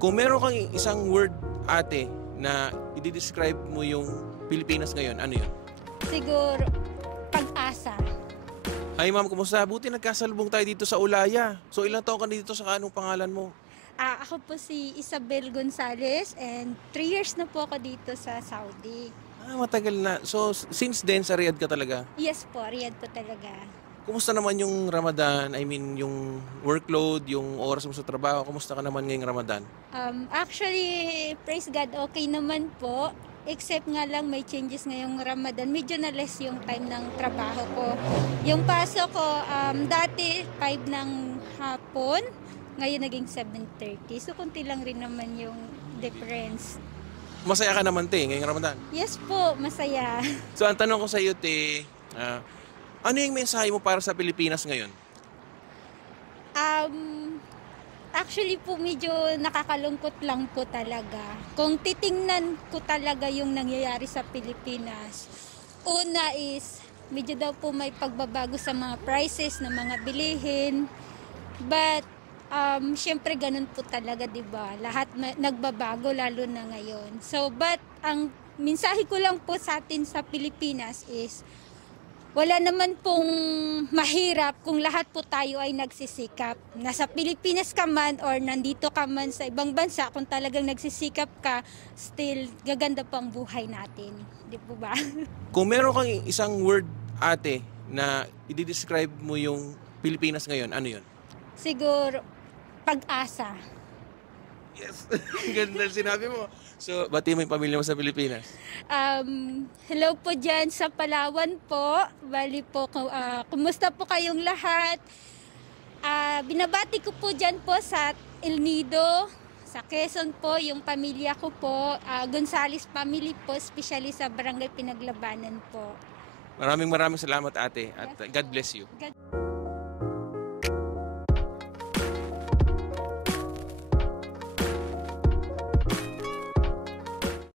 Kung meron kang isang word, ate, na i-describe mo yung Pilipinas ngayon, ano yun? Siguro, pag-asa. Hi ma'am, kumusta? Buti nagkasalubong tayo dito sa Ulaya. So ilang taon ka na dito sa anong pangalan mo? Ako po si Isabel Gonzales and 3 years na po ako dito sa Saudi. Matagal na. So since then, sa Riyadh ka talaga? Yes po, Riyadh po talaga. Kumusta naman yung Ramadan? I mean, yung workload, yung oras mo sa trabaho, kumusta ka naman ngayong Ramadan? Actually, praise God, okay naman po. Except nga lang may changes ngayong Ramadan. Medyo na less yung time ng trabaho ko. Yung pasok ko, dati 5 ng hapon, ngayon naging 7:30. So, kunti lang rin naman yung difference. Masaya ka naman, te, ngayong Ramadan? Yes po, masaya. So, ang tanong ko sa iyo, te, ano yung mensahe mo para sa Pilipinas ngayon? Actually po, medyo nakakalungkot lang po talaga. Kung titingnan ko talaga yung nangyayari sa Pilipinas, una is, medyo daw po may pagbabago sa mga prices ng mga bilihin. But, syempre ganun po talaga, diba? Lahat nagbabago, lalo na ngayon. So, but, ang mensahe ko lang po sa atin sa Pilipinas is, wala naman pong mahirap kung lahat po tayo ay nagsisikap. Nasa Pilipinas ka man or nandito ka man sa ibang bansa, kung talagang nagsisikap ka, still gaganda po ang buhay natin. Di po ba? Kung meron kang isang word, ate, na i-describe mo yung Pilipinas ngayon, ano yun? Siguro, pag-asa. Yes! Ganda sinabi mo. So, bati mo yung pamilya mo sa Pilipinas? Hello po dyan sa Palawan po. Bali po, kumusta po kayong lahat? Binabati ko po dyan po sa El Nido, sa Quezon po, yung pamilya ko po. Gonzales family po, especially sa Barangay Pinaglabanan po. Maraming salamat, ate. At God bless you.